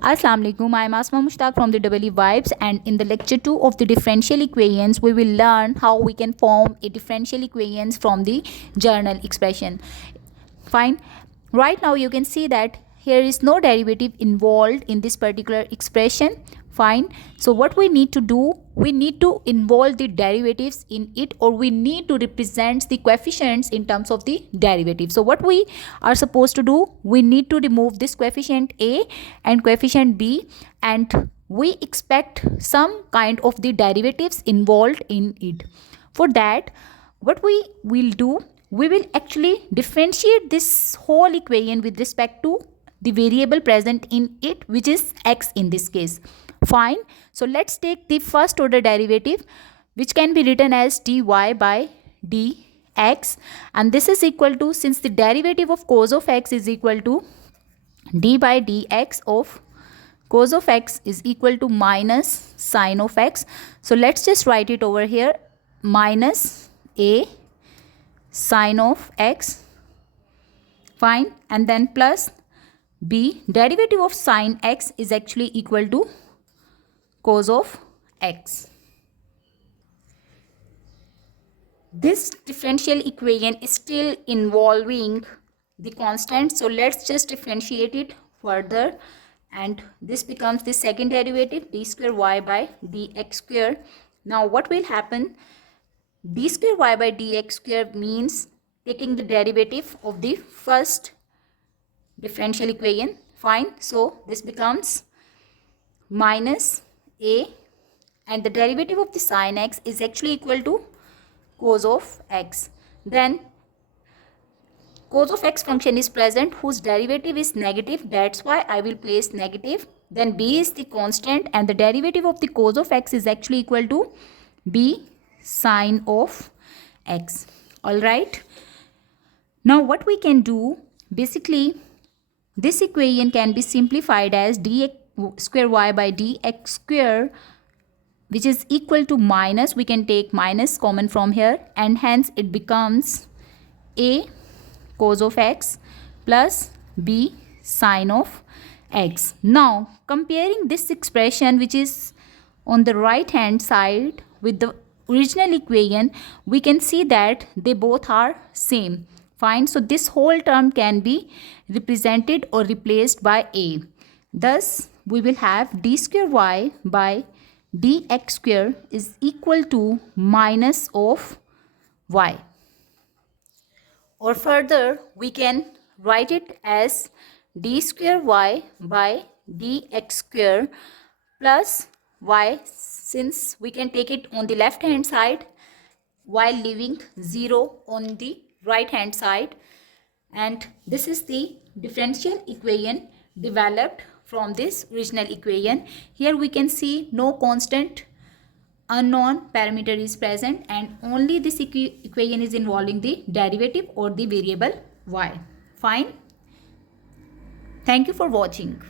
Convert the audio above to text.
Assalamu alaikum. I am Asma Mushtaq from the EE Vibes, and in the lecture 2 of the differential equations we will learn how we can form a differential equations from the journal expression. Fine. Right now you can see that here is no derivative involved in this particular expression. Fine. So what we need to do, we need to involve the derivatives in it, or we need to represent the coefficients in terms of the derivative. So what we are supposed to do, we need to remove this coefficient a and coefficient b, and we expect some kind of the derivatives involved in it. For that, what we will do, we will actually differentiate this whole equation with respect to the variable present in it, which is x in this case. Fine. So let's take the first order derivative, which can be written as dy by dx, and this is equal to, since the derivative of cos of x is equal to d by dx of cos of x is equal to minus sine of x. So let's just write it over here, minus a sine of x. Fine. And then plus b, derivative of sine x is actually equal to cos of x. This differential equation is still involving the constant, so let's just differentiate it further, and this becomes the second derivative, d square y by dx square. Now what will happen, d square y by dx square means taking the derivative of the first differential equation. Fine. So this becomes minus a, and the derivative of the sine x is actually equal to cos of x. Then cos of x function is present whose derivative is negative, that's why I will place negative. Then b is the constant, and the derivative of the cos of x is actually equal to b sine of x. Alright. Now what we can do, basically this equation can be simplified as dx square y by dx square, which is equal to minus, we can take minus common from here, and hence it becomes a cos of x plus b sine of x. Now comparing this expression, which is on the right hand side, with the original equation, we can see that they both are same. Fine. So this whole term can be represented or replaced by a. Thus we will have d square y by dx square is equal to minus of y. Or further, we can write it as d square y by dx square plus y, since we can take it on the left hand side while leaving 0 on the right hand side, and this is the differential equation developed from this original equation. Here we can see no constant unknown parameter is present, and only this equation is involving the derivative or the variable y. Fine. Thank you for watching.